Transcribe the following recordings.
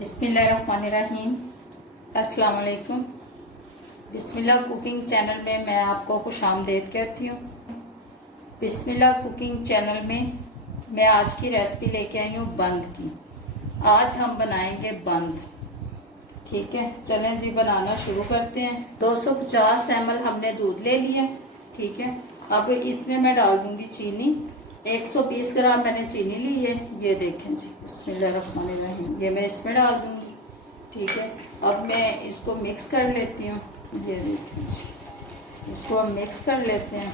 बिस्मिल्लाहिर्रहमानिर्रहीम। अस्सलाम वालेकुम। बिस्मिल्लाह कुकिंग चैनल में मैं आपको खुशामदीद कहती हूँ। बिस्मिल्लाह कुकिंग चैनल में मैं आज की रेसिपी लेके आई हूँ बंद की। आज हम बनाएंगे बंद। ठीक है, चलें जी बनाना शुरू करते हैं। 250 ml हमने दूध ले लिया। ठीक है, अब इसमें मैं डाल दूंगी चीनी। 120 ग्राम मैंने चीनी ली है, ये देखें जी। बिस्मिल्लाहिर्रहमानिर्रहीम, ये मैं इसमें डाल दूंगी। ठीक है, अब मैं इसको मिक्स कर लेती हूँ। ये देखें जी, इसको हम मिक्स कर लेते हैं।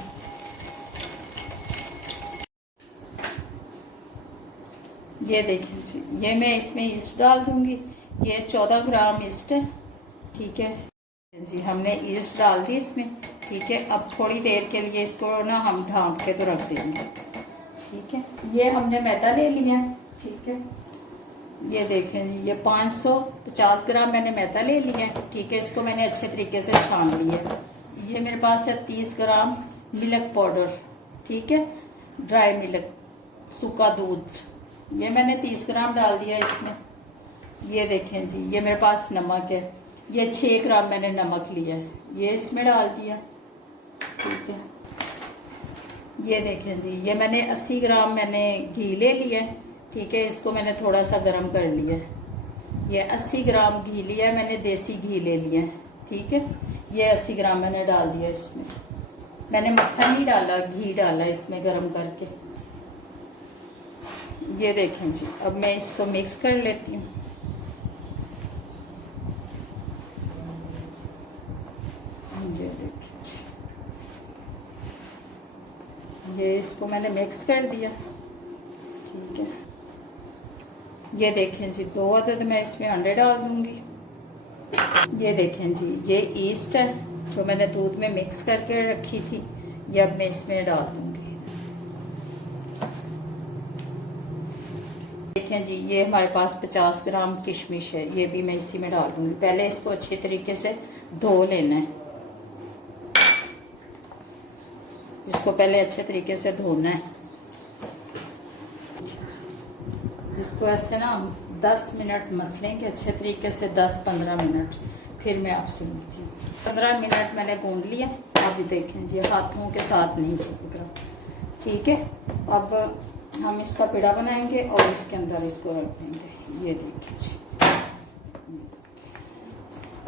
ये देखें जी, ये मैं इसमें ईस्ट डाल दूंगी। ये 14 ग्राम ईस्ट है। ठीक है जी, हमने ईस्ट डाल दी इसमें। ठीक है, अब थोड़ी देर के लिए इसको ना हम ढांप के तो रख देंगे। ठीक है, ये हमने मैदा ले लिया। ठीक है, ये देखें जी, ये 550 ग्राम मैंने मैदा ले लिया। ठीक है, इसको मैंने अच्छे तरीके से छान लिया। ये मेरे पास है 30 ग्राम मिल्क पाउडर। ठीक है, ड्राई मिल्क, सूखा दूध, ये मैंने 30 ग्राम डाल दिया इसमें। ये देखें जी, ये मेरे पास नमक है। ये 6 ग्राम मैंने नमक लिया है, ये इसमें डाल दिया। ठीक है, ये देखें जी, ये मैंने 80 ग्राम मैंने घी ले लिया है। ठीक है, इसको मैंने थोड़ा सा गर्म कर लिया है। ये 80 ग्राम घी लिया है मैंने, देसी घी ले लिया है। ठीक है, ये 80 ग्राम मैंने डाल दिया इसमें। मैंने मक्खन नहीं डाला, घी डाला इसमें गर्म करके। ये देखें जी, अब मैं इसको मिक्स कर लेती हूँ। ये देखें जी, ये इसको मैंने मिक्स कर दिया। ठीक है, ये देखें जी, 2 अदद मैं इसमें अंडे डाल दूंगी। ये देखें जी, ये ईस्ट है जो मैंने दूध में मिक्स करके रखी थी, ये अब मैं इसमें डाल दूंगी। देखें जी, ये हमारे पास 50 ग्राम किशमिश है, ये भी मैं इसी में डाल दूंगी। पहले इसको अच्छी तरीके से धो लेना है। इसको पहले अच्छे तरीके से धोना है। इसको ऐसे ना 10 मिनट मसलेंगे अच्छे तरीके से, 10-15 मिनट, फिर मैं आपसे मिलती हूँ। 15 मिनट मैंने गूंद लिया। अभी देखें जी, हाथों के साथ नहीं चिपक रहा। ठीक है, अब हम इसका पेड़ा बनाएंगे और इसके अंदर इसको रख देंगे। ये देखिए जी,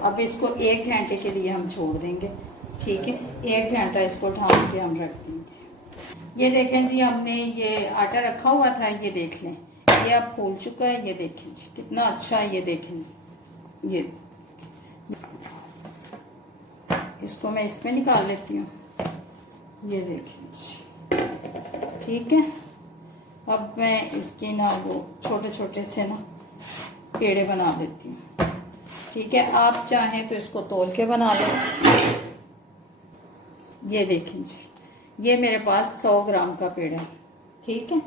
अब इसको 1 घंटे के लिए हम छोड़ देंगे। ठीक है, 1 घंटा इसको ढांप के हम रख देंगे। ये देखें जी, हमने ये आटा रखा हुआ था, ये देख लें, ये अब फूल चुका है। ये देखें जी, कितना अच्छा है। ये देखें जी, ये इसको मैं इसमें निकाल लेती हूँ। ये देखें जी, ठीक है, अब मैं इसकी ना वो छोटे छोटे से ना पेड़े बना देती हूँ। ठीक है, आप चाहें तो इसको तौल के बना लें। ये देखें जी, ये मेरे पास 100 ग्राम का पेड़ा है। ठीक है,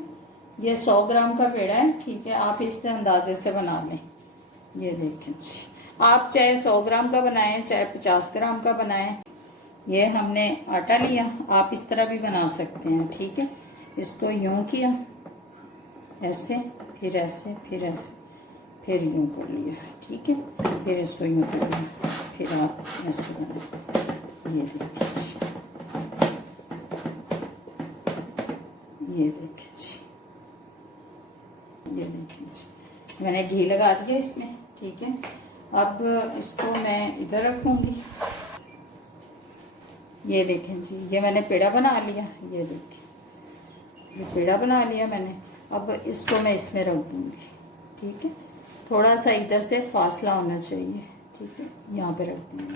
ये 100 ग्राम का पेड़ा है। ठीक है, आप इससे अंदाजे से बना लें। ये देखें जी, आप चाहे 100 ग्राम का बनाएं, चाहे 50 ग्राम का बनाएं। ये हमने आटा लिया, आप इस तरह भी बना सकते हैं। ठीक है, इसको यूं किया, ऐसे, फिर ऐसे, फिर ऐसे, फिर यूं कर लिया। ठीक है, फिर इसको यूं कर लिया, फिर आप ऐसे बनाए। ये देखिए जी, ये देखिए जी, ये देखिए जी, मैंने घी लगा दिया इसमें। ठीक है, अब इसको मैं इधर रखूंगी। ये देखें जी, ये मैंने पेड़ा बना लिया। ये देखिए, ये पेड़ा बना लिया मैंने। अब इसको मैं इसमें रख दूंगी। ठीक है, थोड़ा सा इधर से फासला होना चाहिए। ठीक है, यहाँ पे रख दूंगी।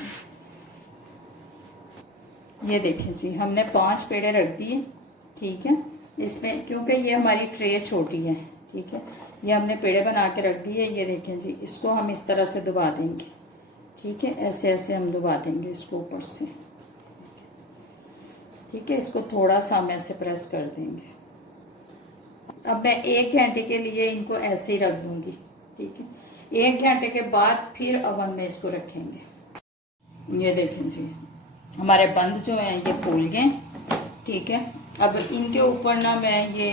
ये देखें जी, हमने 5 पेड़े रख दिए। ठीक है, इसमें क्योंकि ये हमारी ट्रे छोटी है। ठीक है, ये हमने पेड़े बना के रख दिए। ये देखें जी, इसको हम इस तरह से दबा देंगे। ठीक है, ऐसे ऐसे हम दबा देंगे इसको ऊपर से। ठीक है, इसको थोड़ा सा हम ऐसे प्रेस कर देंगे। अब मैं 1 घंटे के लिए इनको ऐसे ही रख दूंगी। ठीक है, 1 घंटे के बाद फिर ओवन में इसको रखेंगे। ये देखें जी, हमारे बंद जो हैं ये फूल गए। ठीक है, अब इनके ऊपर ना मैं ये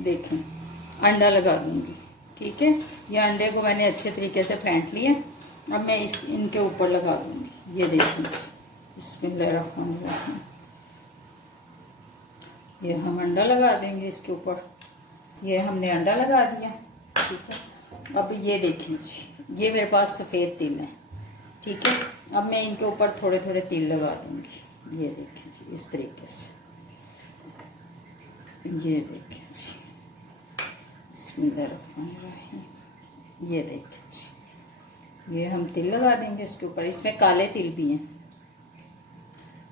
देखें अंडा लगा दूंगी। ठीक है, ये अंडे को मैंने अच्छे तरीके से फेंट लिया। अब मैं इनके ऊपर लगा दूंगी। ये देखिए, बिस्मिल्लाहिर्रहमानिर्रहीम। ये हम अंडा लगा देंगे इसके ऊपर। ये हमने अंडा लगा दिया, ठीक है। अब ये देखिए जी, ये मेरे पास सफ़ेद तिल है, ठीक है। अब मैं इनके ऊपर थोड़े थोड़े तिल लगा दूंगी। ये देखिए जी, इस तरीके से। ये देखिए जी, बिस्मिल्लाहिर्रहमानिर्रहीम। ये देखिए जी, ये हम तिल लगा देंगे इसके ऊपर। इसमें काले तिल भी हैं।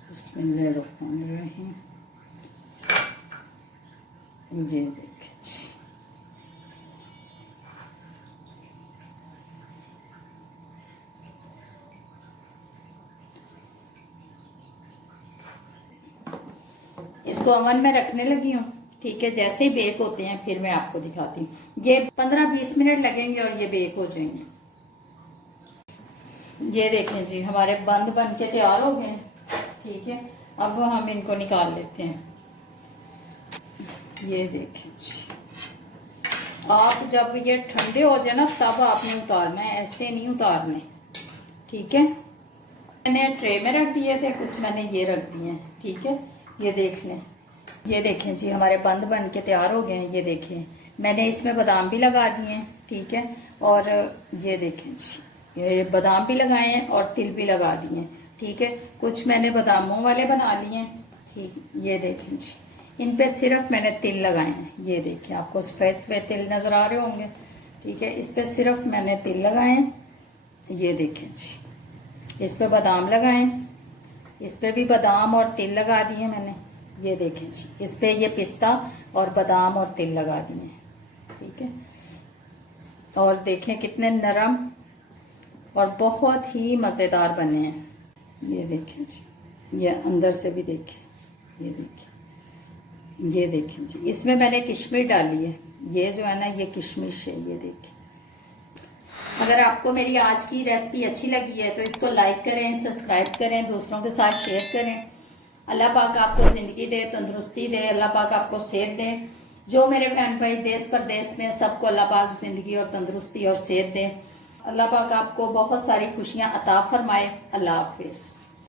बिस्मिल्लाहिर्रहमानिर्रहीम। ये देखिए जी, इसको ओवन में रखने लगी हूँ, ठीक है। जैसे ही बेक होते हैं फिर मैं आपको दिखाती हूँ। ये 15-20 मिनट लगेंगे और ये बेक हो जाएंगे। ये देखें जी, हमारे बंद बन के तैयार हो गए हैं, ठीक है। अब हम इनको निकाल लेते हैं। ये देखें जी, आप जब ये ठंडे हो जाए ना तब आपने उतारना है, ऐसे नहीं उतारने, ठीक है। मैंने ट्रे में रख दिए थे, कुछ मैंने ये रख दिए हैं, ठीक है। ये देख लें। ये देखें जी, हमारे बंद बन के तैयार हो गए हैं। ये देखिए, मैंने इसमें बादाम भी लगा दिए हैं, ठीक है। और ये देखें जी, ये बादाम भी लगाए हैं और तिल भी लगा दिए हैं, ठीक है। कुछ मैंने बादामों वाले बना लिए हैं, ठीक। ये देखें जी, इन पे सिर्फ मैंने तिल लगाए हैं। ये देखिए, आपको सफ़ेद सफ़ेद तिल नज़र आ रहे होंगे, ठीक है। इस पे सिर्फ मैंने तिल लगाए हैं। ये देखें जी, इस पे बादाम लगाए, इस पे भी बादाम और तिल लगा दिए मैंने। ये देखें जी, इस पे ये पिस्ता और बादाम और तिल लगा दिए, ठीक है। और देखें कितने नरम और बहुत ही मज़ेदार बने हैं। ये देखें जी, ये अंदर से भी देखें। ये देखें, ये देखें जी, इसमें मैंने किशमिश डाली है। ये जो है ना, ये किशमिश है। ये देखें। अगर आपको मेरी आज की रेसिपी अच्छी लगी है तो इसको लाइक करें, सब्सक्राइब करें, दूसरों के साथ शेयर करें। अल्लाह पाक आपको ज़िंदगी दे, तंदुरुस्ती दे, अल्लाह पाक आपको सेहत दे। जो मेरे बहन भाई देश परदेश में, सबको अल्लाह पाक ज़िंदगी और तंदुरुस्ती और सेहत दे। अल्लाह पाक आपको बहुत सारी खुशियाँ अता फरमाए। अल्लाह हाफिज़।